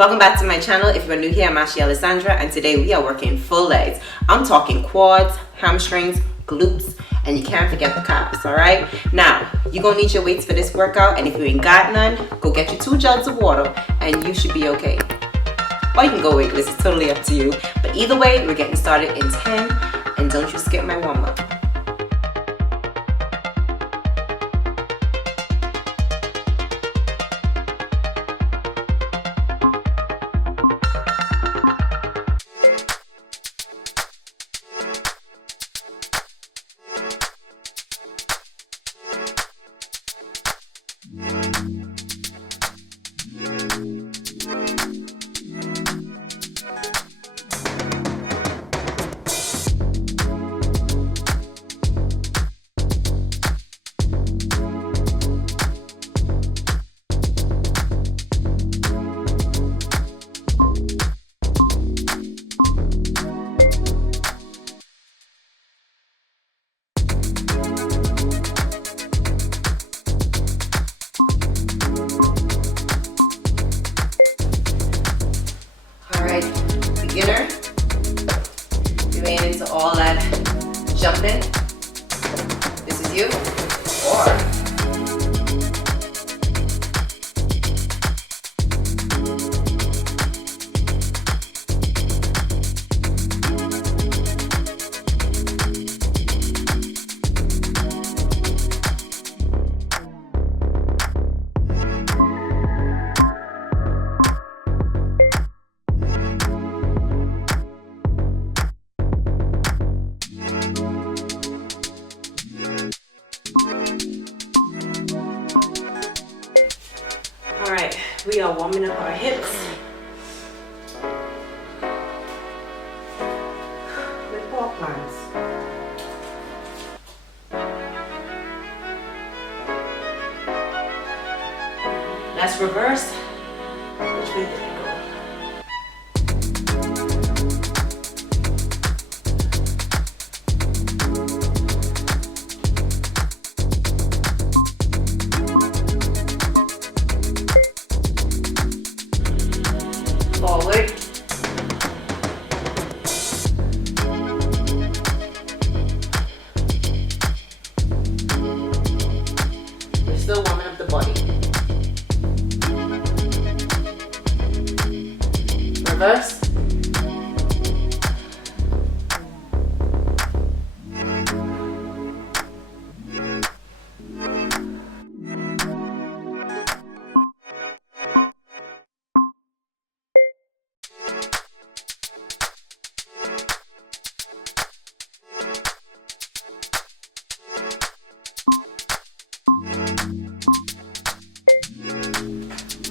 Welcome back to my channel. If you are new here, I'm Ashley Alessandra, and today we are working full legs. I'm talking quads, hamstrings, glutes, and you can't forget the calves, all right? Now, you're gonna need your weights for this workout, and if you ain't got none, go get you 2 jugs of water, and you should be okay. Or you can go weightless, it's totally up to you. But either way, we're getting started in 10, and don't you skip my warm-up. Beginner, you ain't into all that jumping. This is you. All right, we are warming up our hips. With ball plans. Let's reverse. Which way did it go? Forward. We're still warming up the body. Reverse.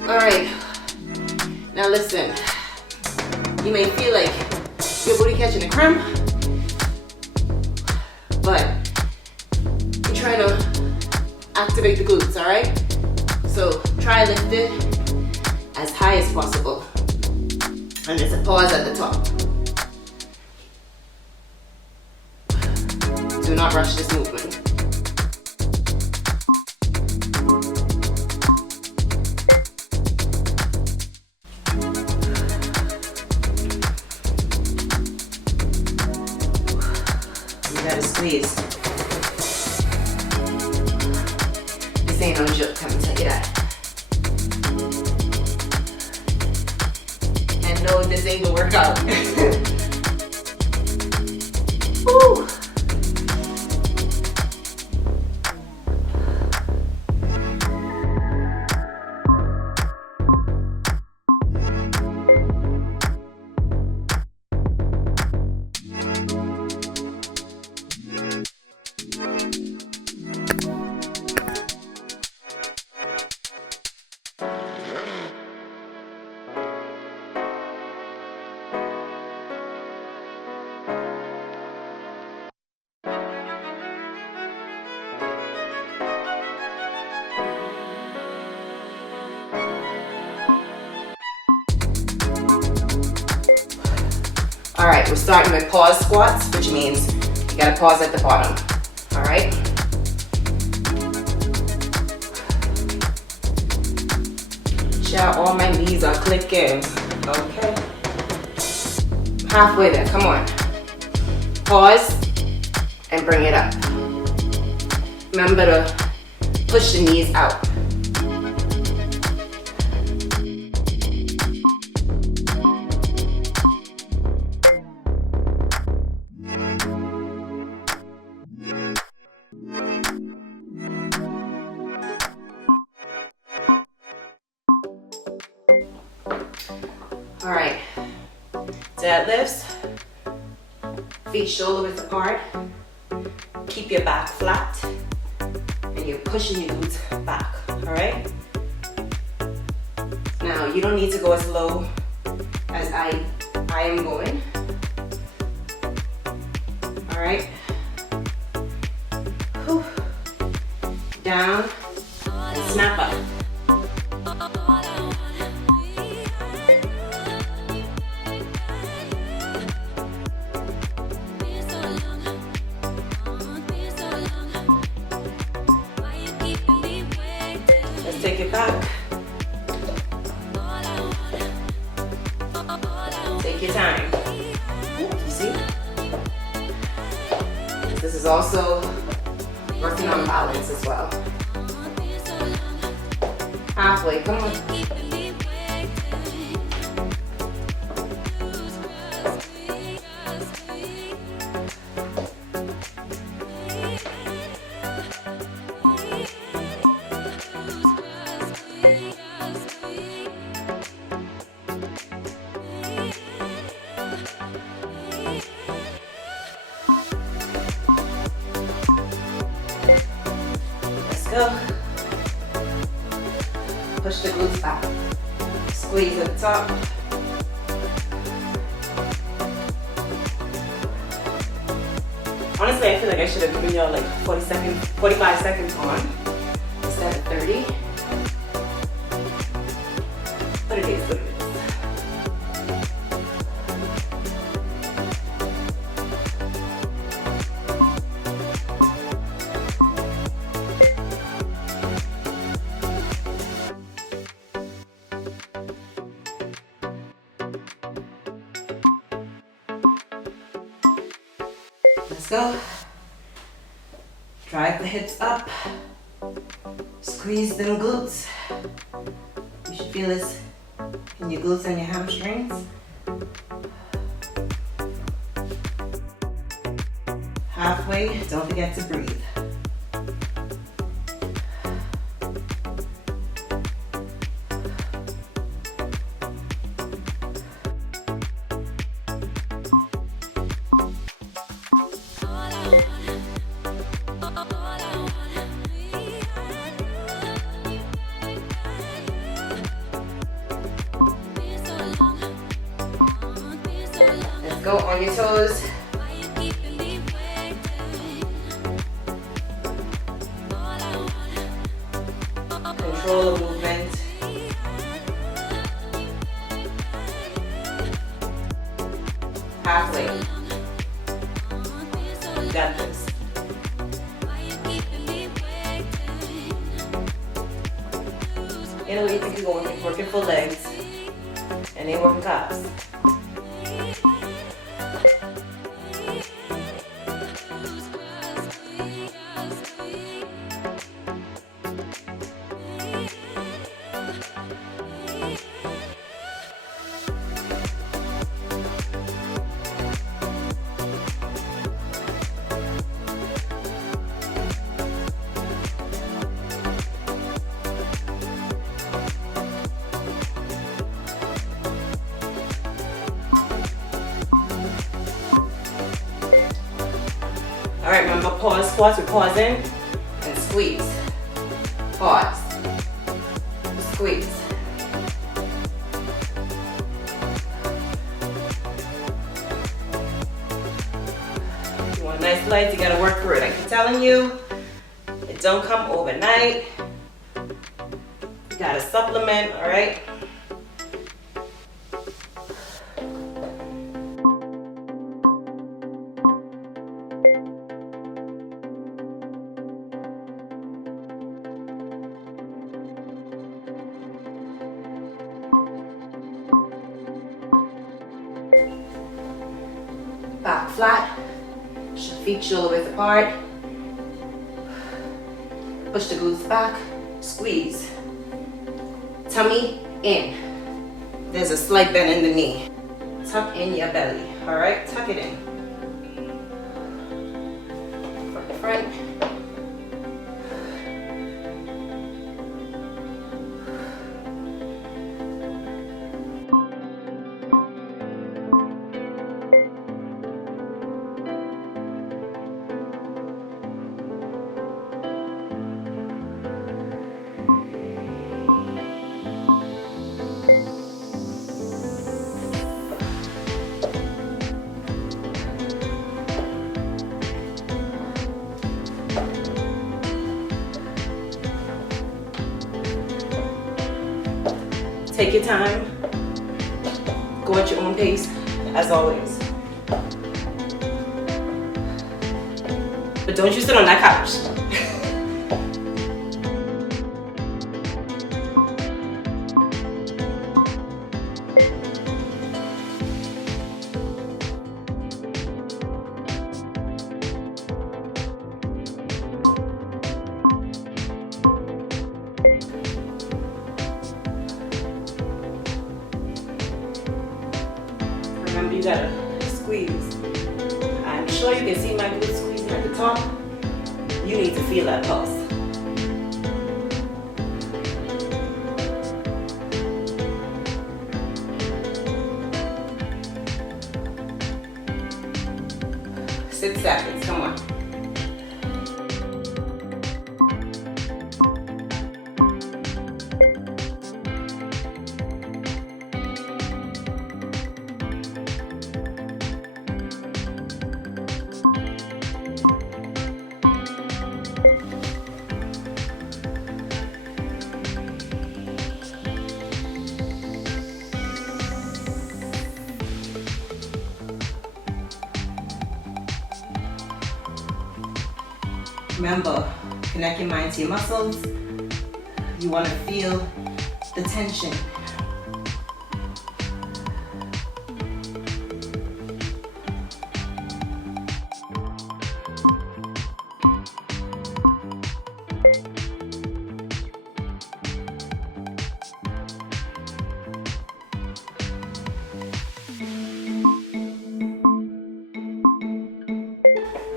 All right, now listen, you may feel like your booty catching a cramp, but you're trying to activate the glutes, all right? So try lift it as high as possible, and there's a pause at the top. Do not rush this movement. Squeeze. This ain't no joke, I'm gonna tell you that. And no, this ain't gonna work out. Woo. All right, we're starting with pause squats, which means you gotta pause at the bottom. All right. Child, all my knees are clicking. Okay. Halfway there, come on. Pause and bring it up. Remember to push the knees out. All right, deadlifts, feet shoulder width apart. Keep your back flat and you're pushing your glutes back, all right? Now, you don't need to go as low as I am going, all right? Whew. Down and snap up. Take it back. Take your time. You see? This is also working on balance as well. Halfway, come on. Go. Push the glutes back. Squeeze at the top. Honestly, I feel like I should have given y'all like 45 seconds on instead of 30. But it is what it is. Let's go. Drive the hips up. Squeeze them glutes. You should feel this in your glutes and your hamstrings. Halfway, don't forget to breathe. Go on your toes. Control the movement. Halfway. You got this. You know what you think you're going working full legs and then working calves. All right, remember pause squats, we're pausing and squeeze. Pause, squeeze. You want nice legs, you gotta work through it. I keep telling you, it don't come overnight. You gotta supplement, all right? Back flat. Feet shoulder width apart. Push the glutes back. Squeeze. Tummy in. There's a slight bend in the knee. Tuck in your belly. Alright? Tuck it in. From the front. Take your time. Go at your own pace, as always. But don't you sit on that couch. Remember, you gotta squeeze. I'm sure you can see my glutes squeezing at the top. You need to feel that pulse. Six seconds, come on. Remember, connect your mind to your muscles. You want to feel the tension.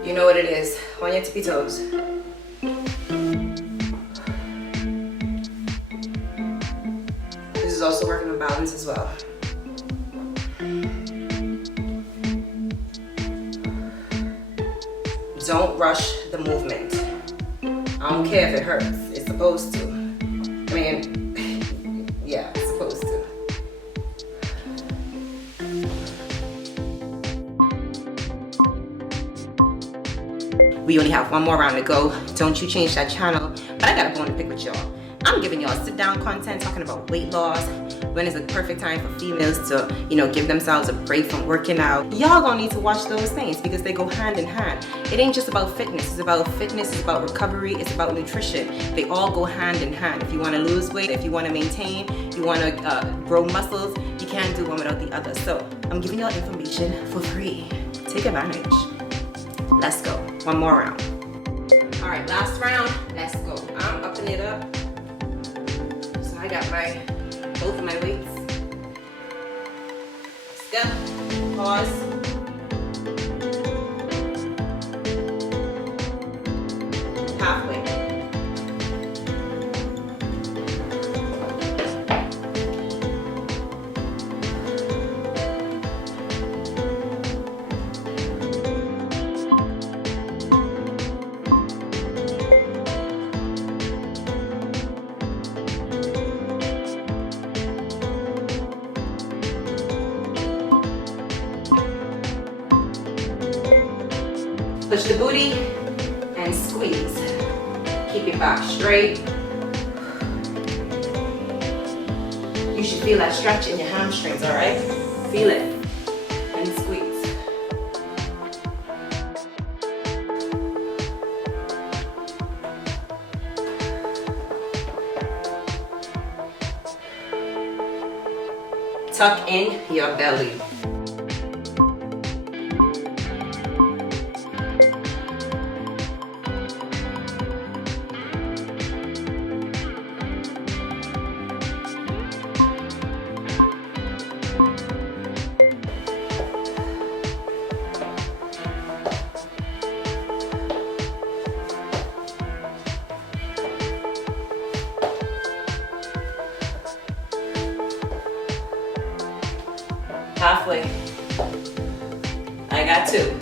You know what it is, on your tippy toes. This is also working on balance as well. Don't rush the movement. I don't care if it hurts, it's supposed to. I mean, yeah, it's supposed to. We only have one more round to go. Don't you change that channel. But I got a bone to pick with y'all. I'm giving y'all sit down content talking about weight loss. When is the perfect time for females to, give themselves a break from working out. Y'all gonna need to watch those things because they go hand in hand. It ain't just about fitness. It's about recovery, it's about nutrition. They all go hand in hand. If you wanna lose weight, if you wanna maintain, you wanna grow muscles, you can't do one without the other. So I'm giving y'all information for free. Take advantage. Let's go. One more round. All right, last round. Let's go. I'm upping it up. So I got both of my weights. Let's go. Pause. Halfway. Push the booty and squeeze. Keep your back straight. You should feel that stretch in your hamstrings, all right? Feel it and squeeze. Tuck in your belly. Halfway. I got 2.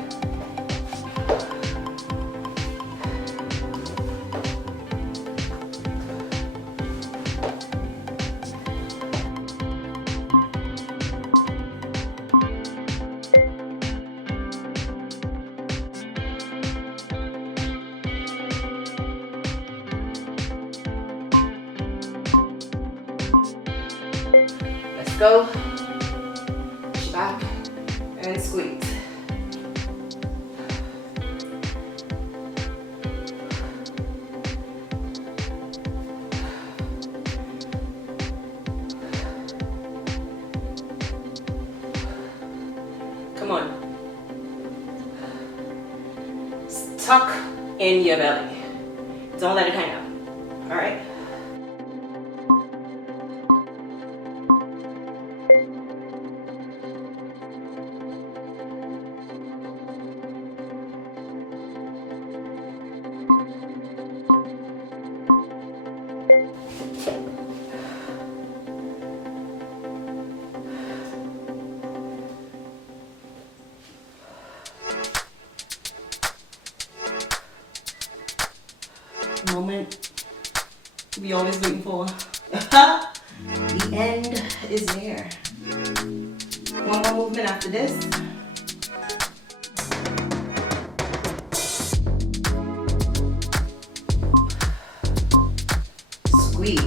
Let's go. Push back and squeeze. Come on. Tuck in your belly. Don't let it hang out. All right? Moment we always waiting for. The end is there. One more movement after this. Squeeze.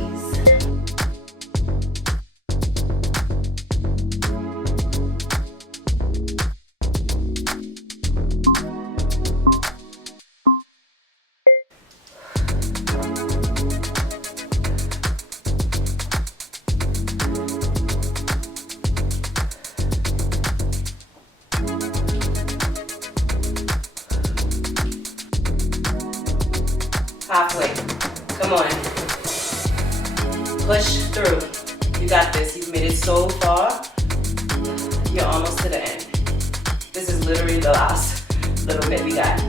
Halfway. Come on. Push through. You got this. You've made it so far. You're almost to the end. This is literally the last little bit we got.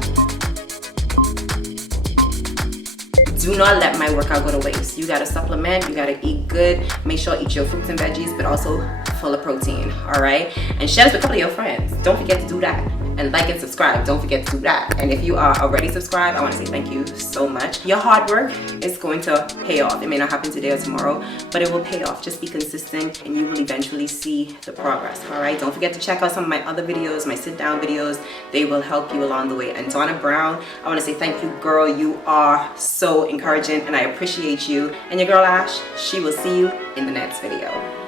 Do not let my workout go to waste. You gotta supplement, you gotta eat good. Make sure eat your fruits and veggies, but also full of protein, all right? And share this with a couple of your friends. Don't forget to do that. And like and subscribe, don't forget to do that. And if you are already subscribed, I wanna say thank you so much. Your hard work is going to pay off. It may not happen today or tomorrow, but it will pay off. Just be consistent and you will eventually see the progress, all right? Don't forget to check out some of my other videos, my sit down videos. They will help you along the way. And Donna Brown, I wanna say thank you, girl. You are so encouraging and I appreciate you. And your girl Ash, she will see you in the next video.